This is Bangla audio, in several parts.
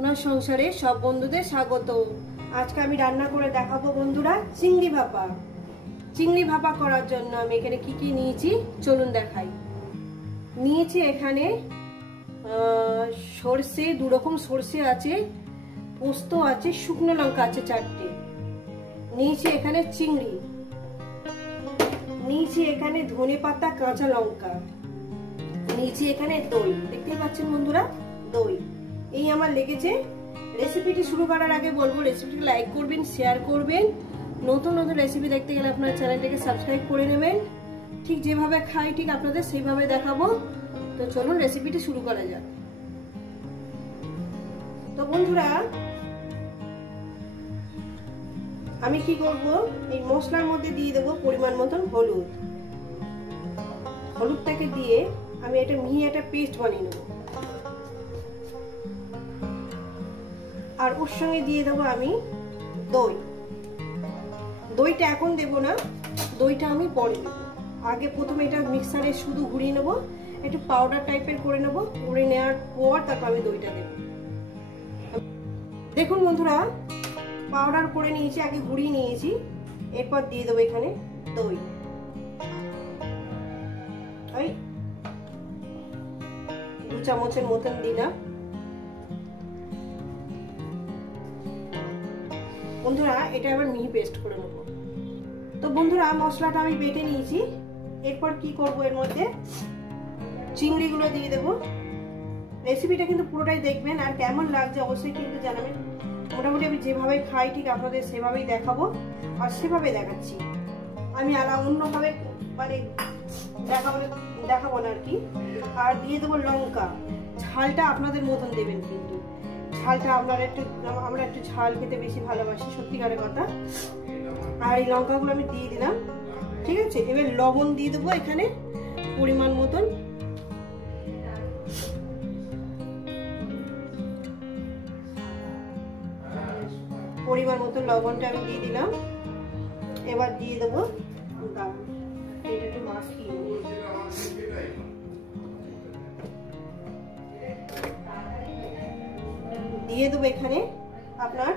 সোনার সংসারে সব বন্ধুদের স্বাগত। আজকে আমি রান্না করে দেখাবো বন্ধুরা চিংড়ি ভাপা। চিংড়ি ভাপা করার জন্য আমি এখানে কি কি নিয়েছি চলুন দেখাই। নিয়েছি এখানে সরষে, দু রকম সরষে আছে, পোস্ত আছে, শুকনো লঙ্কা আছে 4টে। নিয়েছি এখানে চিংড়ি, নিয়েছি এখানে ধনে পাতা, কাঁচা লঙ্কা, নিয়েছি এখানে দই। দেখতেই পাচ্ছেন বন্ধুরা দই। এই আমার লেগেছে। রেসিপিটি শুরু করার আগে বলবো রেসিপিটি লাইক করবেন, শেয়ার করবেন। নতুন নতুন রেসিপি দেখতে গেলে আপনার চ্যানেলটাকে সাবস্ক্রাইব করে নেবেন। ঠিক যেভাবে খাই ঠিক আপনাদের সেইভাবে দেখাবো। তো চলুন রেসিপিটি শুরু করা যাক। তো বন্ধুরা আমি কি করব, এই মশলার মধ্যে দিয়ে দেবো পরিমাণ মতন হলুদ। হলুদটাকে দিয়ে আমি এটা মিহি একটা পেস্ট বানিয়ে নেব। আর ওর সঙ্গে দিয়ে দেবো আমি দই। দইটা এখন দেব না, দইটা আমি পরে দেবো। আগে প্রথমে এটা মিক্সারে শুধু ঘুরিয়ে নেবো, একটু পাউডার টাইপের করে নেবো। করে নেওয়ার পর তারপর আমি দইটা দেবো। দেখুন বন্ধুরা পাউডার করে নিয়েছি, আগে ঘুরিয়ে নিয়েছি। এরপর দিয়ে দেবো এখানে দই। ওই 2 চামচের মতন দিলাম। বন্ধুরা এটা আবার মিহি পেস্ট করে নেব। তো বন্ধুরা মশলাটা আমি বেটে নিয়েছি। এরপর কি করব, এর মধ্যে চিংড়িগুলো দিয়ে দেবো। রেসিপিটা কিন্তু পুরোটাই দেখবেন, আর কেমন লাগছে অবশ্যই কিন্তু জানাবেন। মোটামুটি আমি যেভাবে খাই ঠিক আপনাদের সেভাবেই দেখাবো, আর সেভাবে দেখাচ্ছি। আমি অন্যভাবে মানে দেখাবো না আর কি। আর দিয়ে দেবো লঙ্কা। ঝালটা আপনাদের মতন দেবেন কিন্তু, ঝালটা আমরা একটু ঝাল খেতে বেশি ভালোবাসি, সত্যিকারের কথা। আর এই লঙ্কাগুলো আমি দিয়ে দিলাম, ঠিক আছে। এবার লবণ দিয়ে দেবো এখানে পরিমাণ মতন। পরিমাণ মতন লবণটা আমি দিয়ে দিলাম। এবার দিয়ে দেবো এটা একটু মাখিয়ে দিয়ে দেবো এখানে আপনার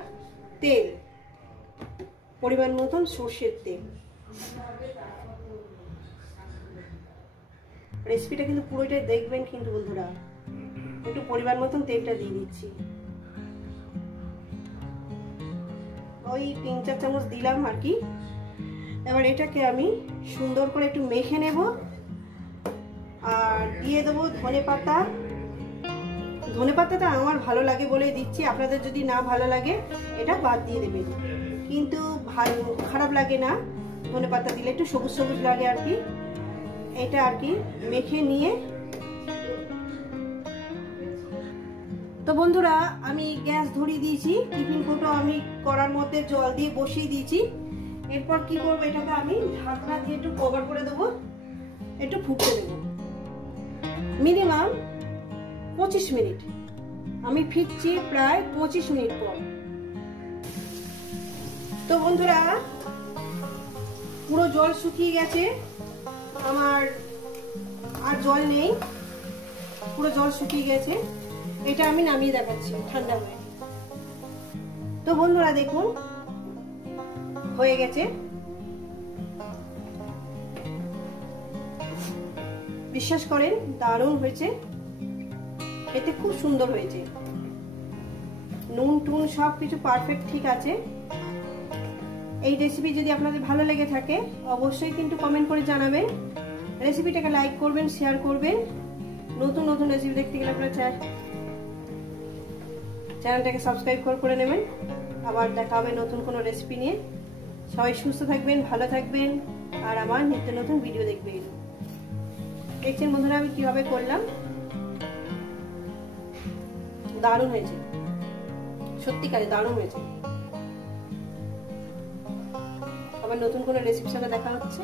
তেল, পরিমাণ মতন সর্ষের তেল। রেসিপিটা কিন্তু পুরোটাই দেখবেন কিন্তু বন্ধুরা। একটু পরিমাণ মতন তেলটা দিয়ে দিচ্ছি, ওই 3-4 চামচ দিলাম আর কি। এবার এটাকে আমি সুন্দর করে একটু মেখে নেব। আর দিয়ে দেবো ধনে পাতা। ধনে পাতাটা আমার ভালো লাগে বলে দিচ্ছি, আপনাদের যদি না ভালো লাগে এটা বাদ দিয়ে দেবেন, কিন্তু খারাপ লাগে না। ধনে পাতা দিলে একটু সবুজ সবুজ লাগে আর কি। এটা আর কি মেখে নিয়ে, তো বন্ধুরা আমি গ্যাস ধরিয়ে দিয়েছি। টিফিন কৌটো আমি কড়ার মধ্যে জল দিয়ে বসিয়ে দিয়েছি। এরপর কি করবো, এটাকে আমি ঢাকনা দিয়ে একটু কভার করে দেবো, একটু ফুটতে দেবো মিনিমাম 25 মিনিট। আমি ফিরছি প্রায় 25 মিনিট পর। তো বন্ধুরা পুরো জল শুকিয়ে গেছে আমার, আর জল নেই, পুরো জল শুকিয়ে গেছে। এটা আমি নামিয়ে দেখাচ্ছি ঠান্ডা হয়ে। তো বন্ধুরা দেখুন হয়ে গেছে। বিশ্বাস করেন দারুণ হয়েছে, এতে খুব সুন্দর হয়েছে। নুন টুন সব কিছু পারফেক্ট ঠিক আছে। এই রেসিপি যদি আপনাদের ভালো লেগে থাকে অবশ্যই কিন্তু কমেন্ট করে জানাবেন। রেসিপিটাকে লাইক করবেন, শেয়ার করবেন। নতুন নতুন রেসিপি দেখতে গেলে আপনারা চ্যানেলটাকে সাবস্ক্রাইব করে নেবেন। আবার দেখা হবে নতুন কোনো রেসিপি নিয়ে। সবাই সুস্থ থাকবেন, ভালো থাকবেন, আর আমার নিত্য নতুন ভিডিও দেখবেন। দেখছেন বন্ধুরা আমি কিভাবে করলাম, দারুণ হয়েছে, সত্যিকারে দারুণ হয়েছে। আবার নতুন কোনো রেসিপির সাথে দেখা হচ্ছে।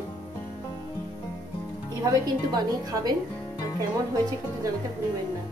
এইভাবে কিন্তু বানিয়ে খাবেন, আর কেমন হয়েছে কিন্তু জানাতে ভুলবেন না।